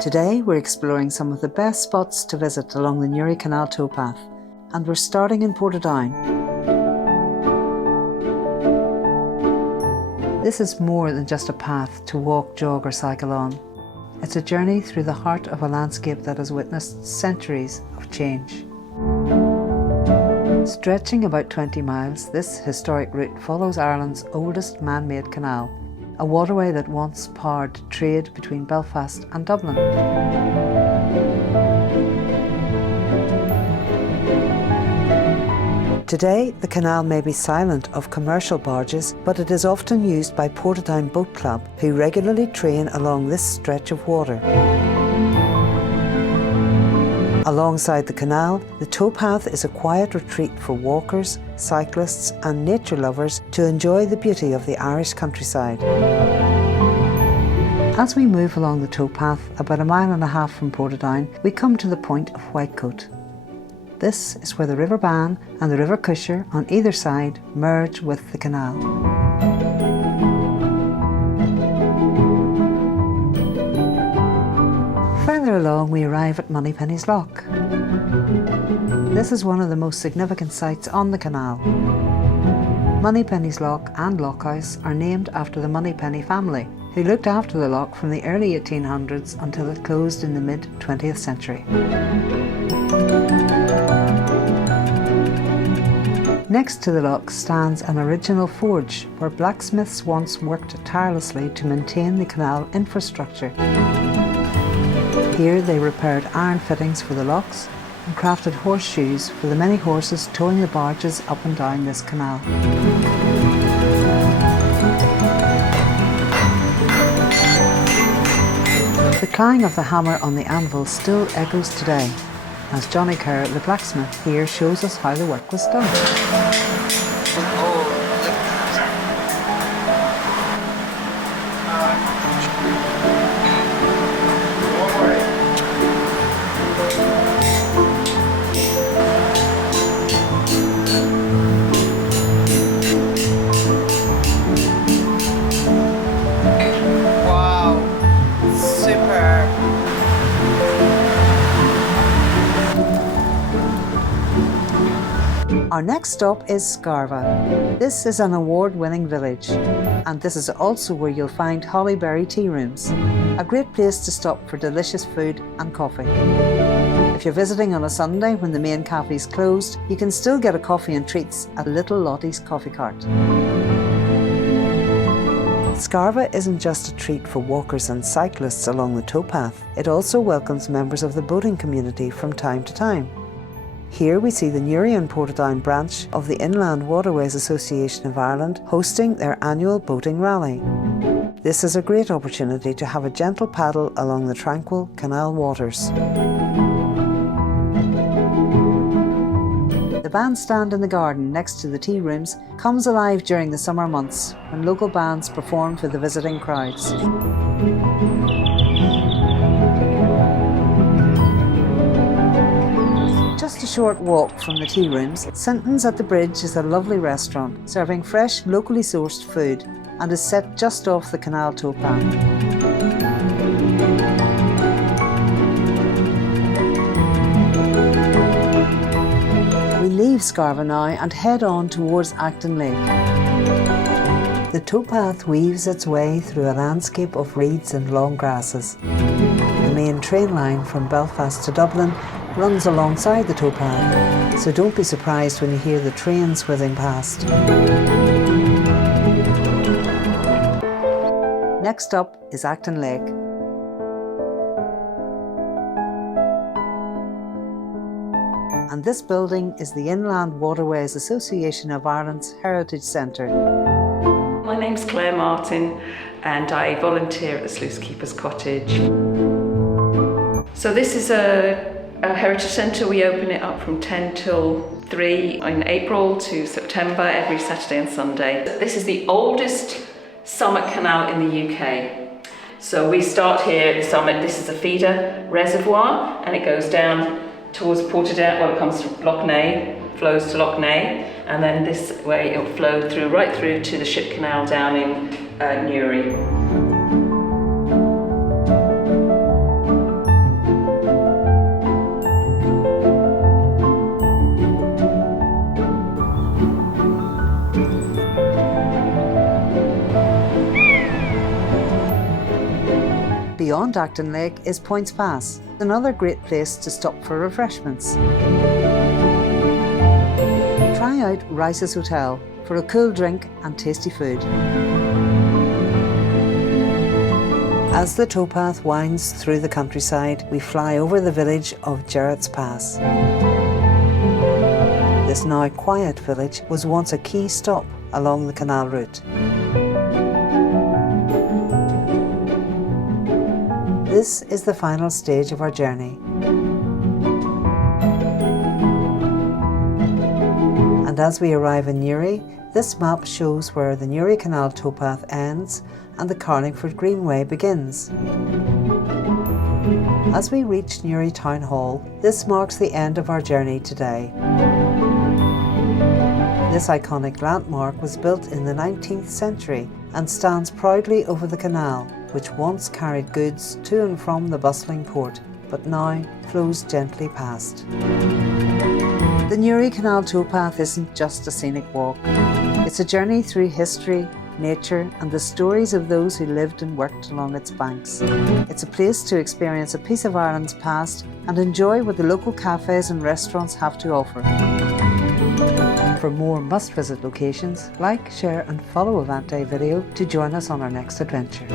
Today we're exploring some of the best spots to visit along the Newry Canal Towpath, and we're starting in Portadown. This is more than just a path to walk, jog or cycle on. It's a journey through the heart of a landscape that has witnessed centuries of change. Stretching about 20 miles, this historic route follows Ireland's oldest man-made canal, a waterway that once powered trade between Belfast and Dublin. Today, the canal may be silent of commercial barges, but it is often used by Portadown Boat Club, who regularly train along this stretch of water. Alongside the canal, the towpath is a quiet retreat for walkers, cyclists and nature lovers to enjoy the beauty of the Irish countryside. As we move along the towpath, about 1.5 miles from Portadown, we come to the point of Whitecoat. This is where the River Bann and the River Cusher on either side merge with the canal. Further along we arrive at Moneypenny's Lock. This is one of the most significant sites on the canal. Moneypenny's Lock and Lockhouse are named after the Moneypenny family, who looked after the lock from the early 1800s until it closed in the mid-20th century. Next to the lock stands an original forge where blacksmiths once worked tirelessly to maintain the canal infrastructure. Here they repaired iron fittings for the locks and crafted horseshoes for the many horses towing the barges up and down this canal. The clang of the hammer on the anvil still echoes today, as Johnny Kerr, the blacksmith here, shows us how the work was done. Our next stop is Scarva. This is an award-winning village, and this is also where you'll find Hollyberry tea rooms, a great place to stop for delicious food and coffee. If you're visiting on a Sunday when the main cafe is closed, you can still get a coffee and treats at Little Lottie's Coffee Cart. Scarva isn't just a treat for walkers and cyclists along the towpath, it also welcomes members of the boating community from time to time. Here we see the Newry and Portadown branch of the Inland Waterways Association of Ireland hosting their annual boating rally. This is a great opportunity to have a gentle paddle along the tranquil canal waters. The bandstand in the garden next to the tea rooms comes alive during the summer months when local bands perform for the visiting crowds. Just a short walk from the tea rooms, Sinton's at the Bridge is a lovely restaurant serving fresh, locally sourced food and is set just off the canal towpath. We leave Scarva now and head on towards Acton Lake. The towpath weaves its way through a landscape of reeds and long grasses. The main train line from Belfast to Dublin runs alongside the towpath, so don't be surprised when you hear the trains whizzing past. Next up is Acton Lake. And this building is the Inland Waterways Association of Ireland's Heritage Centre. My name's Claire Martin and I volunteer at the Sluice Keeper's Cottage. So this is a Heritage Centre. We open it up from 10 till 3 in April to September, every Saturday and Sunday. This is the oldest summit canal in the UK. So we start here at the summit. This is a feeder reservoir and it goes down towards Portadown. Well, it comes to Loch Ney, flows to Loch Ney, and then this way it'll flow through right through to the ship canal down in Newry. Beyond Acton Lake is Points Pass, another great place to stop for refreshments. Try out Rice's Hotel for a cool drink and tasty food. As the towpath winds through the countryside, we fly over the village of Jarrett's Pass. This now quiet village was once a key stop along the canal route. This is the final stage of our journey. And as we arrive in Newry, this map shows where the Newry Canal Towpath ends and the Carlingford Greenway begins. As we reach Newry Town Hall, this marks the end of our journey today. This iconic landmark was built in the 19th century and stands proudly over the canal, which once carried goods to and from the bustling port, but now flows gently past. The Newry Canal Towpath isn't just a scenic walk. It's a journey through history, nature and the stories of those who lived and worked along its banks. It's a place to experience a piece of Ireland's past and enjoy what the local cafes and restaurants have to offer. For more must-visit locations, like, share and follow Avante Video to join us on our next adventure.